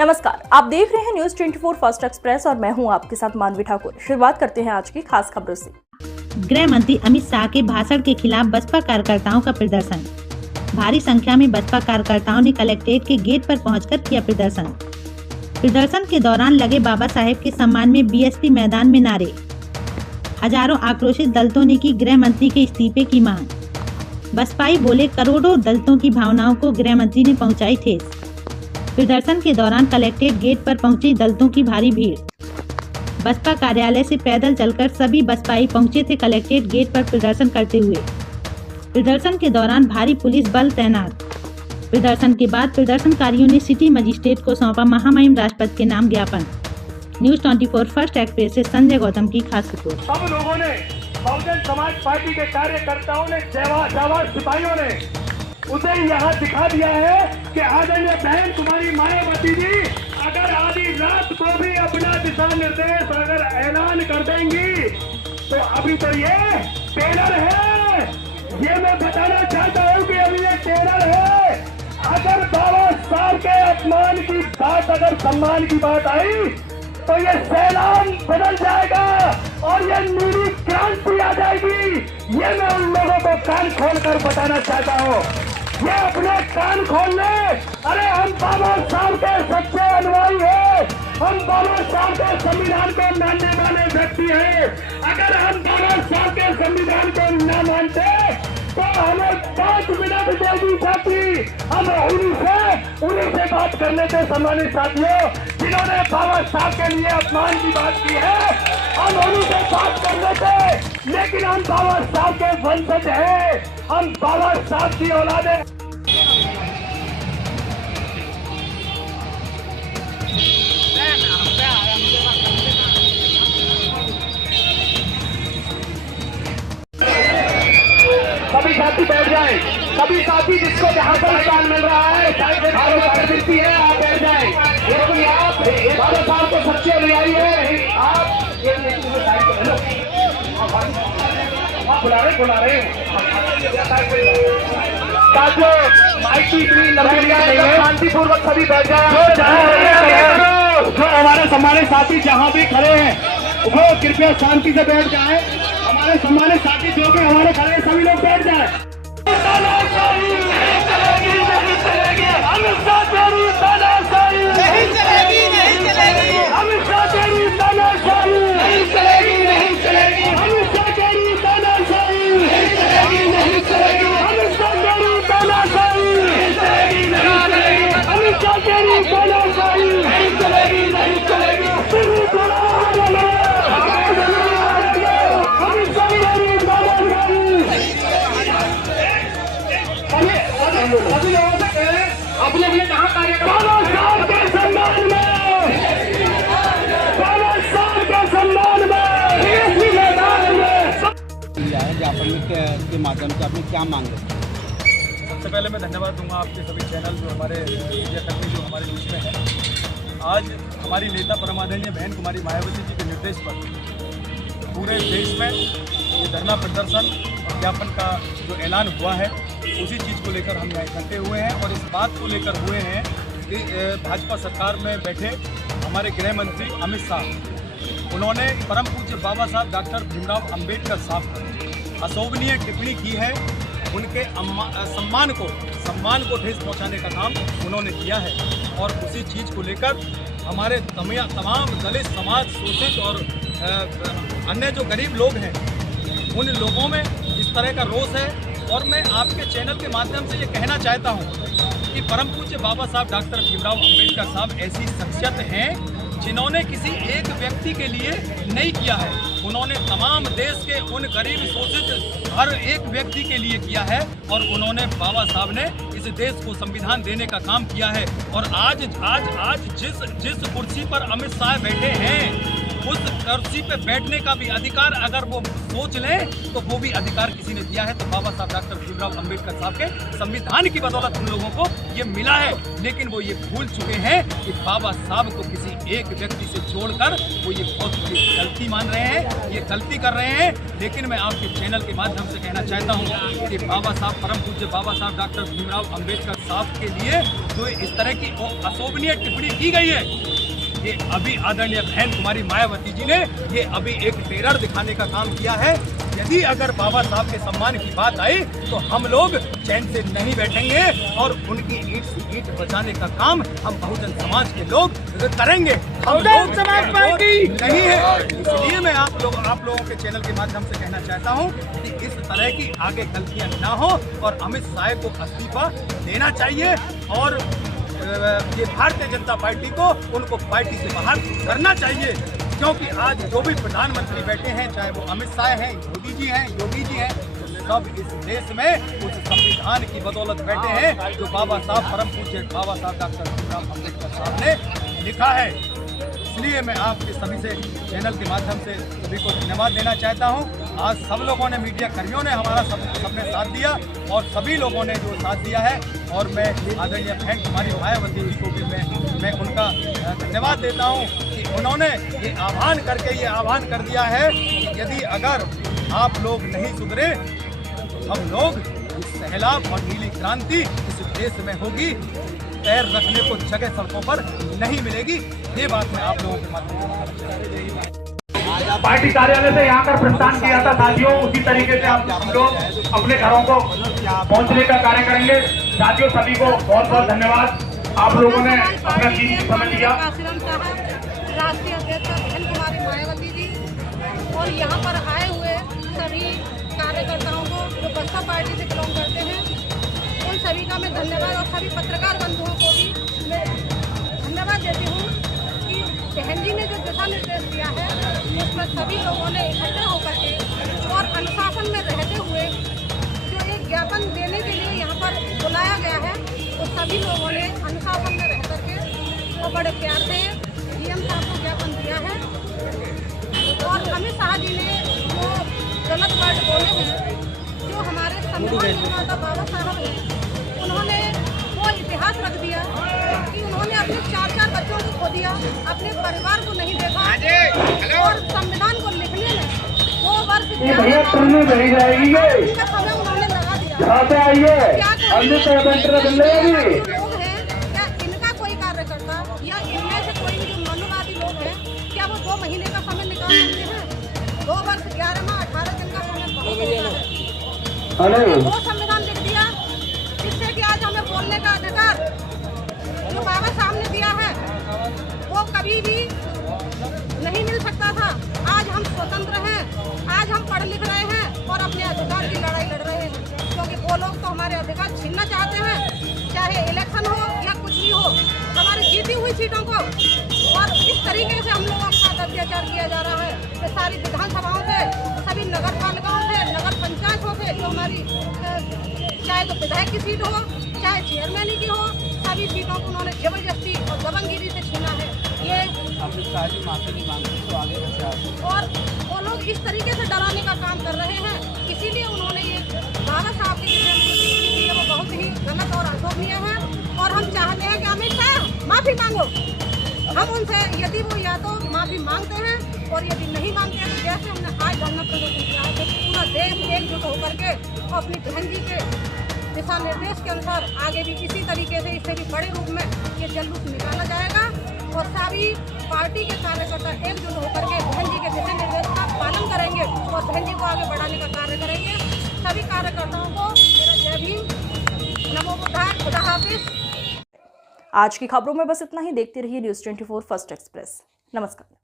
नमस्कार, आप देख रहे हैं न्यूज 24 फर्स्ट एक्सप्रेस और मैं हूं आपके साथ मानवी ठाकुर। शुरुआत करते हैं आज की खास खबरों से। गृह मंत्री अमित शाह के भाषण के खिलाफ बसपा कार्यकर्ताओं का प्रदर्शन। भारी संख्या में बसपा कार्यकर्ताओं ने कलेक्ट्रेट के गेट पर पहुंचकर किया प्रदर्शन के दौरान लगे बाबा साहेब के सम्मान में बीएसपी मैदान में नारे। हजारों आक्रोशित दलितों ने की गृह मंत्री के इस्तीफे की मांग। बसपाई बोले, करोड़ों दलितों की भावनाओं को गृह मंत्री ने पहुंचाई ठेस। प्रदर्शन के दौरान कलेक्ट्रेट गेट पर पहुंची दलितों की भारी भीड़। बसपा कार्यालय से पैदल चलकर सभी बसपाई पहुंचे थे कलेक्ट्रेट गेट पर प्रदर्शन करते हुए। प्रदर्शन के दौरान भारी पुलिस बल तैनात। प्रदर्शन के बाद प्रदर्शनकारियों ने सिटी मजिस्ट्रेट को सौंपा महामहिम राष्ट्रपति के नाम ज्ञापन। न्यूज 24 फर्स्ट एक्सप्रेस से संजय गौतम की खास रिपोर्ट। सब लोगों ने, बहुजन समाज पार्टी के कार्यकर्ताओं ने, जवान सिपाहियों ने उसे यहाँ दिखा दिया है कि आदरणीय बहन तुम्हारी मायावती जी अगर आधी रात को भी अपना दिशा निर्देश अगर ऐलान कर देंगी तो अभी तो ये टेलर है, ये मैं बताना चाहता हूँ कि अभी ये टेलर है। अगर बाबा साहब के अपमान की बात, अगर सम्मान की बात आई तो ये सैलान बदल जाएगा और ये नीली क्रांति आ जाएगी। ये मैं उन लोगों को कान खोलकर बताना चाहता हूँ। ये अपने कान खोल ले। अरे हम बाबा साहब के सच्चे अनुयायी हैं, हम बाबा साहब के संविधान को मानने वाले व्यक्ति हैं। अगर हम बाबा साहब के संविधान को न मानते तो हमें 5 मिनट देगी साथी। हम उन्हीं से बात करने के सम्मानित साथियों जिन्होंने बाबा साहब के लिए अपमान की बात की है, हम उन्हीं से बात कर लेते। लेकिन हम बाबा साहब के वंशज हैं, हम बाबा साहब की औलाद हैं। सभी साथी बैठ जाए, सभी साथी जिसको जहाँ पर स्थान मिल रहा है मिलती है आप बैठ जाए। लेकिन आप बाबा साहब को सच्चे अनुयायी है, आप बुला रहे शांतिपूर्वक सभी बैठ जाए। जो हमारे सम्मानित साथी जहाँ भी खड़े हैं वो कृपया शांति से बैठ जाए। हमारे सम्मानित साथी जो भी हमारे खड़े हैं सभी लोग बैठ जाए। अपने अपने कहाँ कार्य बाबा साहब के सम्मान में, बाबा साहब के सम्मान में ज्ञापन के माध्यम से आपने क्या मांग रहे? सबसे पहले मैं धन्यवाद दूंगा आपके सभी चैनल जो हमारे मीडिया कर्मी जो हमारे बीच में हैं। आज हमारी नेता परमादरणीय बहन कुमारी मायावती जी के निर्देश पर पूरे देश में ये धरना प्रदर्शन और ज्ञापन का जो ऐलान हुआ है उसी चीज़ को लेकर हम यहाँ इकट्ठे हुए हैं। और इस बात को लेकर हुए हैं कि भाजपा सरकार में बैठे हमारे गृह मंत्री अमित शाह, उन्होंने परम पूज्य बाबा साहब डॉक्टर भीमराव अंबेडकर साहब पर अशोभनीय टिप्पणी की है। उनके सम्मान को ठेस पहुँचाने का काम उन्होंने किया है। और उसी चीज़ को लेकर हमारे तमाम दलित समाज, शोषित और अन्य जो गरीब लोग हैं उन लोगों में इस तरह का रोष है। और मैं आपके चैनल के माध्यम से ये कहना चाहता हूँ कि परम पूज्य बाबा साहब डॉक्टर भीमराव अंबेडकर साहब ऐसी शख्सियत हैं जिन्होंने किसी एक व्यक्ति के लिए नहीं किया है, उन्होंने तमाम देश के उन गरीब शोषित हर एक व्यक्ति के लिए किया है। और उन्होंने बाबा साहब ने इस देश को संविधान देने का काम किया है। और आज जिस कुर्सी पर अमित शाह बैठे हैं उस कुर्सी पे बैठने का भी अधिकार अगर वो सोच लें तो वो भी अधिकार किसी ने दिया है। तो बाबा साहब डॉक्टर भीमराव अंबेडकर साहब के संविधान की बदौलत हम लोगों को ये मिला है। लेकिन वो ये भूल चुके हैं कि बाबा साहब को किसी एक व्यक्ति से जोड़कर वो ये बहुत बड़ी गलती मान रहे हैं, ये गलती कर रहे हैं। लेकिन मैं आपके चैनल के माध्यम से कहना चाहता हूँ कि बाबा साहब, परम पूज्य बाबा साहब डॉक्टर भीमराव अंबेडकर साहब के लिए जो इस तरह की अशोभनीय टिप्पणी की गई है, ये अभी आदरणीय बहन कुमारी मायावती जी ने ये अभी एक टेरर दिखाने का काम किया है। यदि अगर बाबा साहब के सम्मान की बात आई तो हम लोग चैन से नहीं बैठेंगे और उनकी ईंट से ईंट बचाने का काम हम बहुजन समाज के लोग करेंगे। बहुजन समाज पार्टी नहीं है। इसलिए मैं आप लोगों के चैनल के माध्यम से कहना चाहता हूं कि इस तरह की आगे गलतियां ना हो और अमित शाह को इस्तीफा देना चाहिए और ये भारतीय जनता पार्टी को उनको पार्टी से बाहर करना चाहिए। क्योंकि आज जो भी प्रधानमंत्री बैठे हैं, चाहे वो अमित शाह हैं, मोदी जी हैं, योगी जी हैं, सब इस देश में उस संविधान की बदौलत बैठे हैं जो बाबा साहब, परम पूज्य बाबा साहब डॉक्टर भीमराव अंबेडकर साहब ने लिखा है। इसलिए मैं आपके सभी से चैनल के माध्यम से सभी को धन्यवाद देना चाहता हूं। आज सब लोगों ने, मीडिया कर्मियों ने हमारा सबने साथ दिया और सभी लोगों ने जो साथ दिया है, और मैं आदरणीय बहन कुमारी मायावती जी को भी मैं उनका धन्यवाद देता हूं कि उन्होंने ये आह्वान कर दिया है कि यदि अगर आप लोग नहीं सुधरे तो हम लोग इस सैलाब और नीली क्रांति इस देश में होगी, पैर रखने को जगह सड़कों पर नहीं मिलेगी। ये बात मैं आप लोगों के माध्यम से पार्टी कार्यालय से यहाँ पर प्रस्थान किया था साथियों, उसी तरीके से हम लोग अपने घरों को पहुँचने का कार्य करेंगे। साथियों सभी को बहुत बहुत धन्यवाद, आप लोगों ने अपना कीमती समय दिया। राष्ट्रीय अध्यक्ष बहन कुमारी मायावती जी और यहाँ पर आए हुए सभी कार्यकर्ताओं को जो बसपा पार्टी से बिलोंग करते हैं, उन सभी का मैं धन्यवाद और सभी पत्रकार बंधुओं को भी मैं धन्यवाद देती हूँ कि बहन जी ने जो दिशा निर्देश दिया है उसमें सभी लोगों ने इकट्ठे होकर के और अनुशासन में रहते हुए जो एक ज्ञापन देने के लिए यहाँ पर बुलाया गया है, तो सभी लोगों ने अनुशासन में रह करके और बड़े प्यार से डीएम साहब को ज्ञापन दिया है। और अमित शाह जी ने जो गलत वर्ड बोले हैं, जो हमारे संविधान निर्माता बाबा साहब हैं, उन्होंने वो इतिहास रख दिया कि उन्होंने अपने 4 बच्चों को खो दिया, अपने परिवार को नहीं देखा और संविधान को लिखने में 2 वर्ष का समय उन्होंने लगा दिया। लोग हैं क्या इनका कोई कार्यकर्ता या इनमें से कोई जो मनुवादी लोग हैं, क्या वो 2 महीने का समय निकाल सकते हैं? 2 वर्ष 11 माह 18 दिन का समय बहुत होता है। वो संविधान लिख दिया जिससे कि आज हमें बोलने का अधिकार जो बाबा साहब ने दिया है वो कभी भी नहीं मिल सकता था। आज हम स्वतंत्र हैं, आज हम पढ़ लिख रहे हैं और अपने अधिकार की लड़ाई लड़ रहे हैं, क्योंकि वो लोग तो हमारे अधिकार छीनना चाहते हैं, चाहे इलेक्शन हो या कुछ भी हो, हमारी जीती हुई सीटों को। और इस तरीके से हम लोगों के साथ अत्याचार किया जा रहा है कि सारी विधानसभाओं से, सभी नगर पालिकाओं से, नगर पंचायतों से, जो हमारी चाहे तो विधायक की सीट हो चाहे चेयरमैन की हो, सभी सीटों को उन्होंने जबरदस्ती और दबंगगिरी से छीना है। ये और वो लोग इस तरीके से डराने का काम कर रहे हैं, इसीलिए उन्होंने ये बाबा साहब की जो वो बहुत ही गलत और अशोभनीय है। और हम चाहते हैं कि अमित शाह माफ़ी मांगो। हम उनसे यदि वो या तो माफ़ी मांगते हैं और यदि नहीं मांगते हैं तो जैसे हमने आज धरना प्रदर्शन किया है, तो पूरा देश एकजुट होकर के अपनी बहन जी के दिशा निर्देश के अनुसार आगे भी इसी तरीके से, इससे भी बड़े रूप में ये जल्लूस निकाला जाएगा और सभी पार्टी के कार्यकर्ता एकजुट होकर के बहन जी के दिशा निर्देश का पालन करेंगे और बहन जी को आगे बढ़ाने का कार्य करेंगे। सभी कार्यकर्ताओं को मेरा जय भीम, नमो बुद्धाय, खुदा हाफिज। आज की खबरों में बस इतना ही। देखते रहिए न्यूज़ 24 फर्स्ट एक्सप्रेस। नमस्कार।